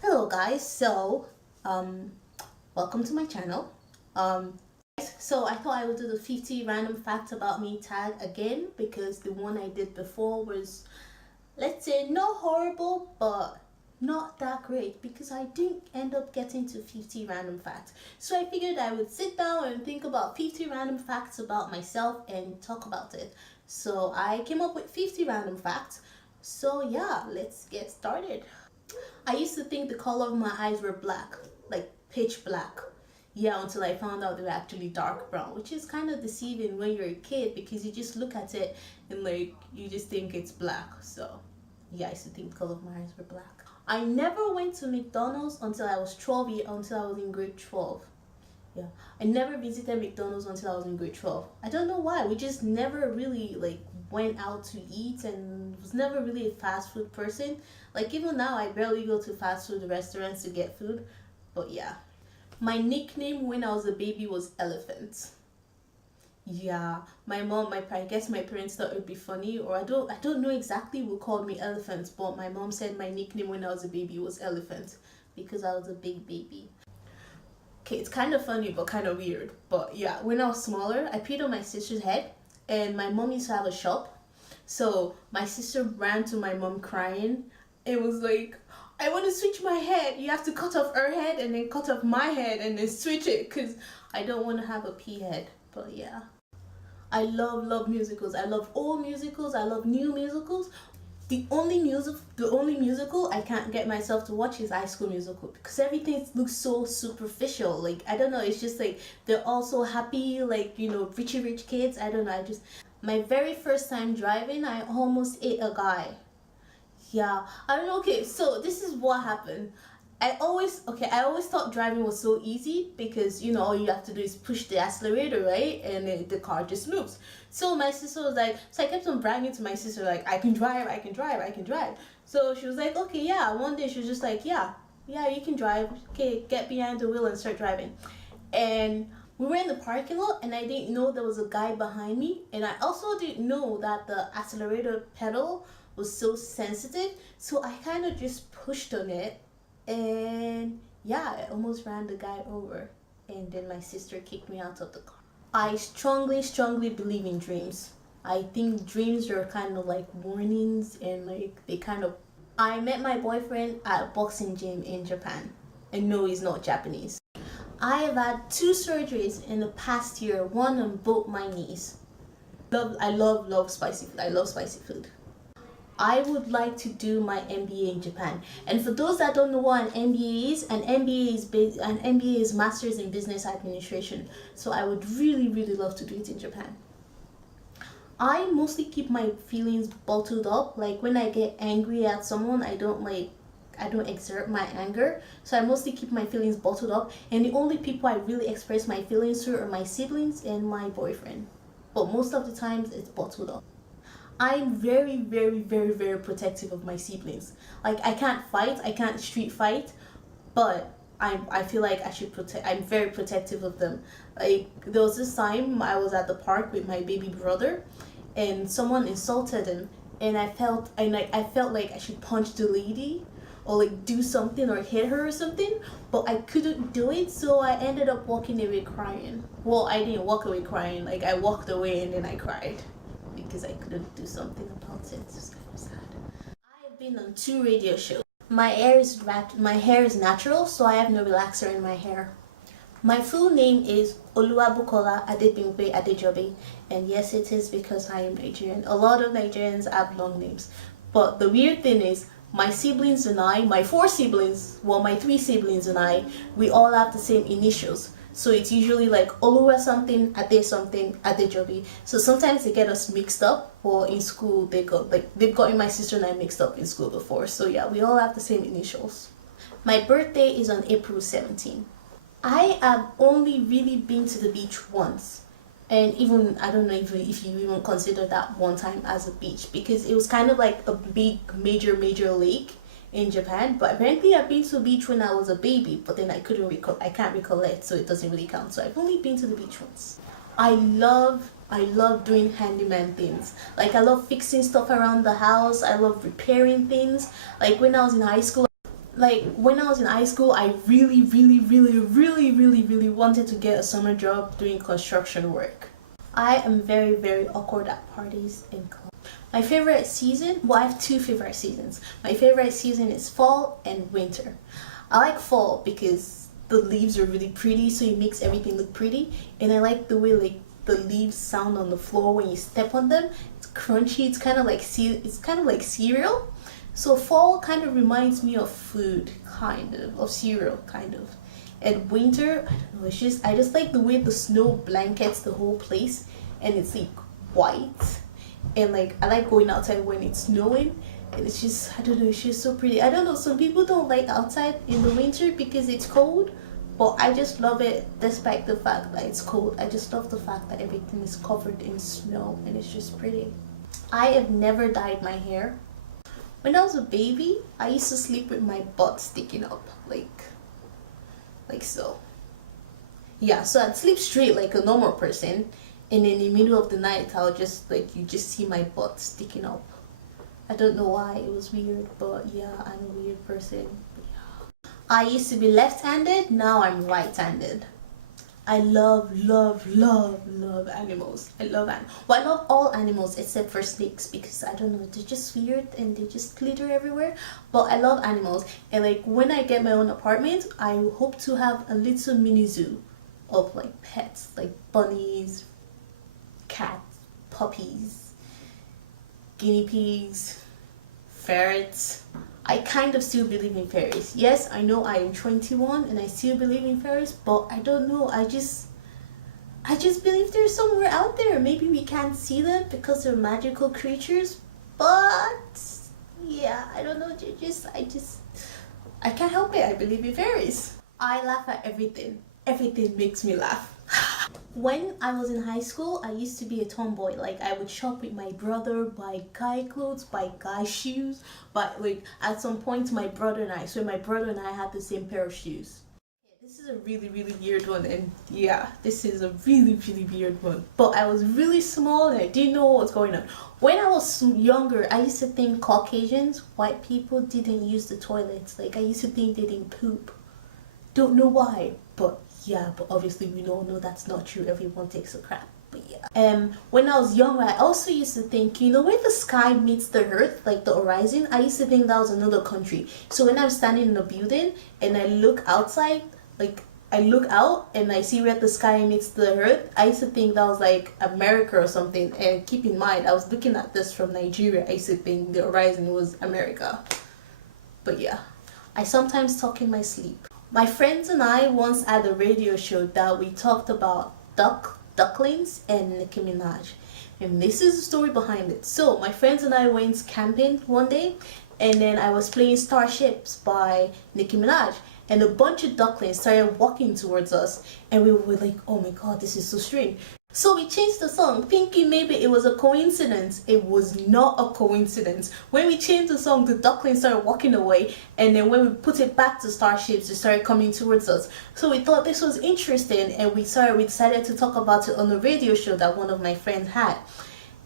Hello guys, welcome to my channel. So I thought I would do the 50 random facts about me tag again because the one I did before was, let's say, not horrible but not that great because I didn't end up getting to 50 random facts. So I figured I would sit down and think about 50 random facts about myself and talk about it. So I came up with 50 random facts. So yeah, let's get started. I used to think the color of my eyes were black, like pitch black. Yeah, until I found out they were actually dark brown, which is kind of deceiving when you're a kid because you just look at it and like you just think it's black. So yeah, I used to think the color of my eyes were black. I never went to McDonald's until I was until I was in grade 12. Yeah, I never visited McDonald's until I was in grade 12. I don't know why. We just never really like went out to eat and was never really a fast food person. Like even now I barely go to fast food restaurants to get food. But yeah. My nickname when I was a baby was Elephant. Yeah, I guess my parents thought it would be funny, or I don't know exactly who called me Elephant, but my mom said my nickname when I was a baby was Elephant because I was a big baby. Okay, it's kind of funny but kind of weird. But yeah, when I was smaller, I peed on my sister's head, and my mom used to have a shop. So my sister ran to my mom crying. It was like, I want to switch my head. You have to cut off her head and then cut off my head and then switch it because I don't want to have a pea head. But yeah. I love musicals. I love old musicals. I love new musicals. The only musical I can't get myself to watch is High School Musical because everything looks so superficial. Like I don't know, it's just like they're all so happy, like richy rich kids. I don't know. My very first time driving, I almost ate a guy. Yeah, I don't know. Okay, so this is what happened. I always thought driving was so easy because all you have to do is push the accelerator, right, and the car just moves. So my sister was like, so I kept on bragging to my sister like, I can drive, I can drive, I can drive. So she was like, okay, yeah. One day she was just like, yeah, you can drive. Okay, get behind the wheel and start driving. And we were in the parking lot, and I didn't know there was a guy behind me, and I also didn't know that the accelerator pedal was so sensitive. So I kind of just pushed on it. And yeah, I almost ran the guy over, and then my sister kicked me out of the car. I strongly believe in dreams. I think dreams are kind of like warnings, and like they kind of. I met my boyfriend at a boxing gym in Japan, and no, he's not Japanese. I have had 2 surgeries in the past year, one on both my knees. I love spicy food. I love spicy food. I would like to do my MBA in Japan. And for those that don't know what an MBA is, an MBA is Masters in Business Administration. So I would really love to do it in Japan. I mostly keep my feelings bottled up. Like when I get angry at someone, I don't exert my anger. So I mostly keep my feelings bottled up, and the only people I really express my feelings to are my siblings and my boyfriend. But most of the times it's bottled up. I'm very protective of my siblings. Like I can't street fight, but I feel like I'm very protective of them. Like there was this time I was at the park with my baby brother, and someone insulted him, and I felt like I should punch the lady or like do something or hit her or something, but I couldn't do it, so I ended up walking away crying. Well, I didn't walk away crying, like I walked away and then I cried because I couldn't do something about it. It's kind of sad. I have been on 2 radio shows. My hair is natural, so I have no relaxer in my hair. My full name is Oluwabukola Adebimpe Adejobi, and yes, it is because I am Nigerian. A lot of Nigerians have long names, but the weird thing is my siblings and I, my 3 siblings and I, we all have the same initials. So it's usually like Oluwa something, Adejobi. So sometimes they get us mixed up, or in school they've gotten my sister and I mixed up in school before. So yeah, we all have the same initials. My birthday is on April 17. I have only really been to the beach once. And even, I don't know if you even consider that one time as a beach, because it was kind of like a big, major lake in Japan. But apparently I've been to the beach when I was a baby, but then I can't recollect, so it doesn't really count. So I've only been to the beach once. I love doing handyman things. Like I love fixing stuff around the house. I love repairing things. Like when I was in high school, like when I was in high school, I really wanted to get a summer job doing construction work. I am very awkward at parties and clubs. My favorite season, well, I have two favorite seasons. My favorite season is fall and winter. I like fall because the leaves are really pretty, so it makes everything look pretty, and I like the way like the leaves sound on the floor when you step on them. It's crunchy. It's kind of like cereal. So fall kind of reminds me of food, kind of cereal, kind of. And winter, I don't know. It's just I just like the way the snow blankets the whole place, and it's like white. And like I like going outside when it's snowing, and it's just I don't know. It's just so pretty. I don't know. Some people don't like outside in the winter because it's cold, but I just love it despite the fact that it's cold. I just love the fact that everything is covered in snow and it's just pretty. I have never dyed my hair. When I was a baby, I used to sleep with my butt sticking up, like so. Yeah, so I'd sleep straight like a normal person, and in the middle of the night, I'll just like you just see my butt sticking up. I don't know why, it was weird, but yeah, I'm a weird person. I used to be left-handed, now I'm right-handed. I love animals. I love well, I love all animals except for snakes because I don't know, they're just weird and they just glitter everywhere. But I love animals, and like when I get my own apartment, I hope to have a little mini zoo of like pets, like bunnies, cats, puppies, guinea pigs, ferrets. I kind of still believe in fairies. Yes, I know I am 21 and I still believe in fairies, but I don't know. I just believe they're somewhere out there. Maybe we can't see them because they're magical creatures, but yeah, I don't know. I can't help it. I believe in fairies. I laugh at everything. Everything makes me laugh. When I was in high school, I used to be a tomboy. Like I would shop with my brother, buy guy clothes, buy guy shoes. But like at some point, my brother and I had the same pair of shoes. This is a really weird one, and yeah, this is a really weird one. But I was really small and I didn't know what was going on. When I was younger, I used to think Caucasians, white people, didn't use the toilets. Like I used to think they didn't poop. Don't know why, but yeah, but obviously we all know that's not true. Everyone takes a crap. But yeah. When I was younger, I also used to think, you know, where the sky meets the earth, like the horizon, I used to think that was another country. So when I'm standing in a building and I look outside, like I look out and I see where the sky meets the earth, I used to think that was like America or something. And keep in mind, I was looking at this from Nigeria. I used to think the horizon was America. But yeah, I sometimes talk in my sleep. My friends and I once had a radio show that we talked about ducklings and Nicki Minaj. And this is the story behind it. So my friends and I went camping one day, and then I was playing Starships by Nicki Minaj, and a bunch of ducklings started walking towards us, and we were like, oh my god, this is so strange. So we changed the song, thinking maybe it was a coincidence. It was not a coincidence. When we changed the song, the ducklings started walking away, and then when we put it back to Starships, they started coming towards us. So we thought this was interesting, and we decided to talk about it on a radio show that one of my friends had.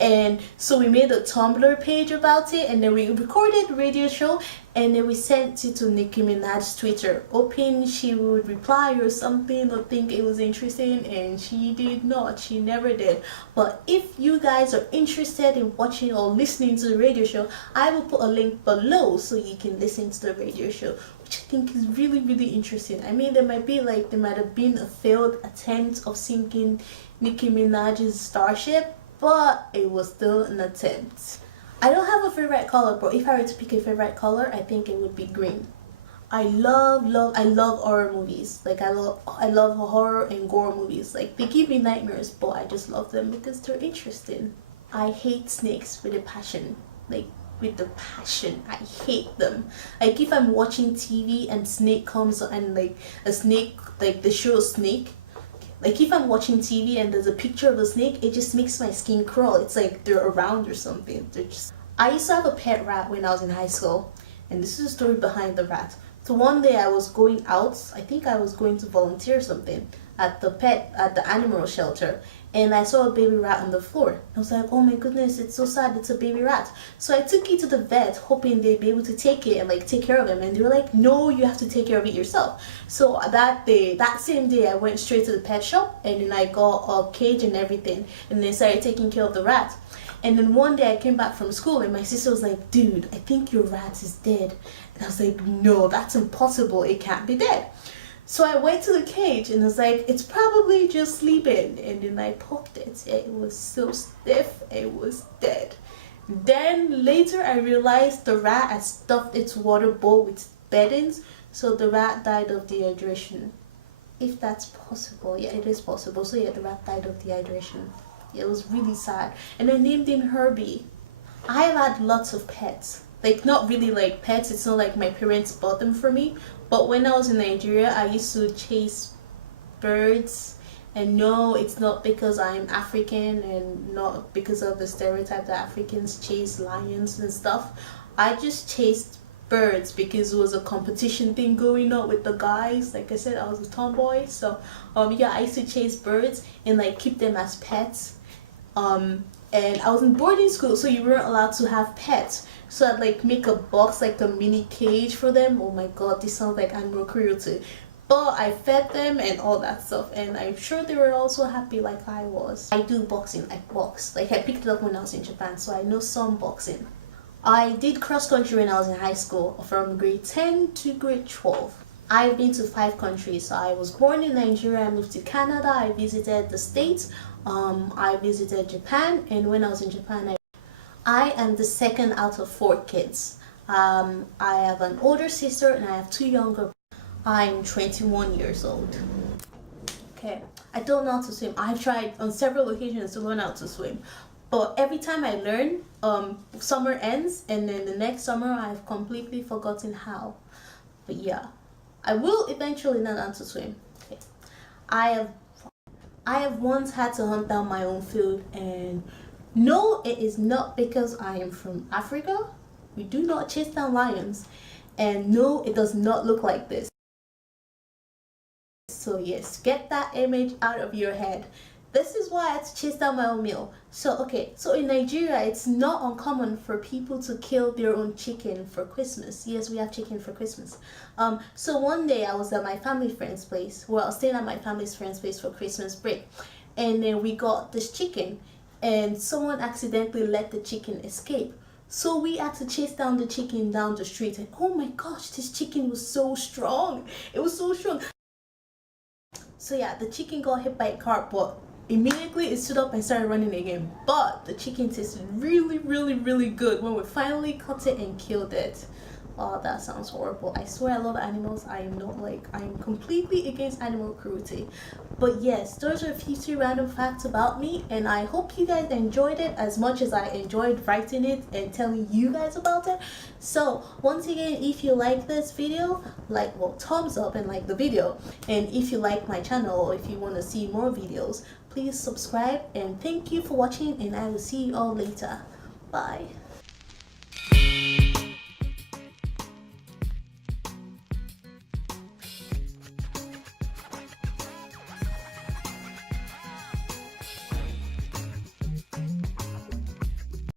And so we made a Tumblr page about it, and then we recorded the radio show, and then we sent it to Nicki Minaj's Twitter, hoping she would reply or something or think it was interesting, and she did not. She never did. But if you guys are interested in watching or listening to the radio show, I will put a link below so you can listen to the radio show, which I think is really interesting. I mean, there might have been a failed attempt of sinking Nicki Minaj's Starship, but it was still an attempt. I don't have a favorite color, but if I were to pick a favorite color, I think it would be green. I love horror movies. Like I love horror and gore movies. Like they give me nightmares, but I just love them because they're interesting. I hate snakes with a passion. Like with the passion. I hate them. Like if I'm watching TV and snake comes and like a snake, like they show a snake. Like if I'm watching TV and there's a picture of a snake, it just makes my skin crawl. It's like they're around or something. I used to have a pet rat when I was in high school, and this is the story behind the rat. So one day I was going out, I think I was going to volunteer or something. at the animal shelter, and I saw a baby rat on the floor. I was like, oh my goodness, it's so sad, it's a baby rat. So I took it to the vet, hoping they'd be able to take it and like take care of him, and they were like, no, you have to take care of it yourself. So that same day, I went straight to the pet shop, and then I got a cage and everything, and they started taking care of the rat. And then one day I came back from school, and my sister was like, dude, I think your rat is dead. And I was like, no, that's impossible, it can't be dead. So I went to the cage and I was like, it's probably just sleeping. And then I poked it. It was so stiff, it was dead. Then later I realized the rat had stuffed its water bowl with beddings, so the rat died of dehydration. If that's possible. Yeah, it is possible. So yeah, the rat died of dehydration. It was really sad. And I named him Herbie. I have had lots of pets. Like, not really like pets, it's not like my parents bought them for me. But when I was in Nigeria, I used to chase birds. And no, it's not because I'm African and not because of the stereotype that Africans chase lions and stuff. I just chased birds because it was a competition thing going on with the guys. Like I said, I was a tomboy. So yeah, I used to chase birds and like keep them as pets. And I was in boarding school, so you weren't allowed to have pets. So I'd like make a box, like a mini cage for them. Oh my god, this sounds like animal cruelty. But I fed them and all that stuff, and I'm sure they were also happy like I was. I do boxing, I box. Like I picked it up when I was in Japan, so I know some boxing. I did cross country when I was in high school, from grade 10 to grade 12. I've been to 5 countries. So I was born in Nigeria, I moved to Canada, I visited the States, I visited Japan, and when I was in Japan, I am the second out of 4 kids. I have an older sister and I have 2 younger. I'm 21 years old. Okay, I don't know how to swim. I've tried on several occasions to learn how to swim, but every time I learn, summer ends, and then the next summer I've completely forgotten how. But yeah, I will eventually learn how to swim. Okay. I have once had to hunt down my own food, and no, it is not because I am from Africa. We do not chase down lions, and no, it does not look like this. So yes, get that image out of your head. This is why I had to chase down my own meal. So okay, so in Nigeria, it's not uncommon for people to kill their own chicken for Christmas. Yes, we have chicken for Christmas. So one day I was at my family friend's place. Well, I was staying at my family's friend's place for Christmas break, and then we got this chicken, and someone accidentally let the chicken escape. So we had to chase down the chicken down the street, and oh my gosh, this chicken was so strong. It was so strong. So yeah, the chicken got hit by a car, but immediately it stood up and started running again. But the chicken tasted really, really, really good when we finally caught it and killed it. Oh, that sounds horrible. I swear I love animals. I am not like, I am completely against animal cruelty. But yes, those are 50 random facts about me, and I hope you guys enjoyed it as much as I enjoyed writing it and telling you guys about it. So once again, if you like this video, thumbs up and like the video. And if you like my channel, or if you want to see more videos, please subscribe, and thank you for watching, and I will see you all later. Bye.